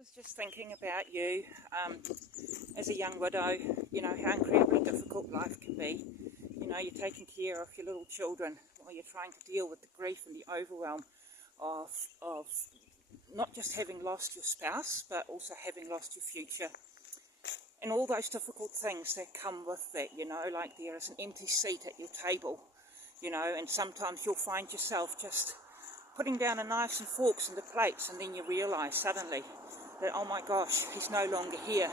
I was just thinking about you as a young widow, how incredibly difficult life can be. You're taking care of your little children while you're trying to deal with the grief and the overwhelm of not just having lost your spouse, but also having lost your future. And all those difficult things that come with that, like there is an empty seat at your table, and sometimes you'll find yourself just putting down the knives and forks and the plates, and then you realise suddenly that, oh my gosh, he's no longer here.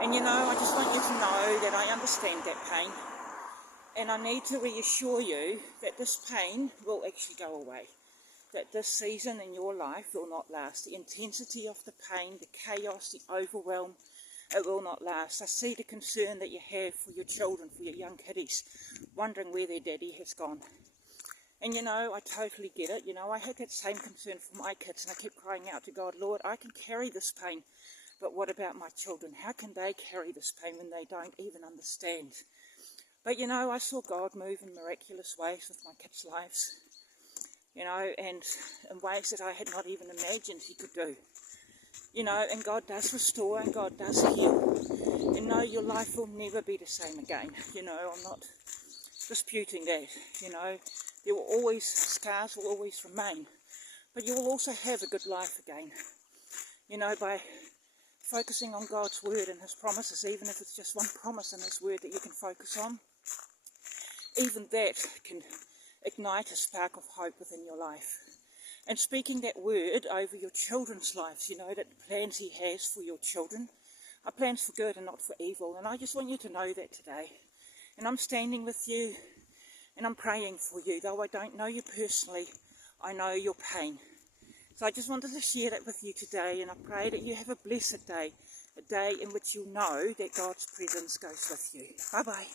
And I just want you to know that I understand that pain, and I need to reassure you that this pain will actually go away, that this season in your life will not last. The intensity of the pain, the chaos, the overwhelm, it will not last. I see the concern that you have for your children, for your young kiddies, wondering where their daddy has gone. And I totally get it. I had that same concern for my kids, and I kept crying out to God, Lord, I can carry this pain, but what about my children? How can they carry this pain when they don't even understand? But I saw God move in miraculous ways with my kids' lives, and in ways that I had not even imagined He could do. And God does restore, and God does heal. And no, your life will never be the same again. I'm not disputing that. There will always, scars will always remain, but you will also have a good life again, by focusing on God's word and His promises, even if it's just one promise in His word that you can focus on. Even that can ignite a spark of hope within your life. And speaking that word over your children's lives, that the plans He has for your children are plans for good and not for evil. And I just want you to know that today. And I'm standing with you, and I'm praying for you. Though I don't know you personally, I know your pain. So I just wanted to share that with you today, and I pray that you have a blessed day, a day in which you'll know that God's presence goes with you. Bye-bye.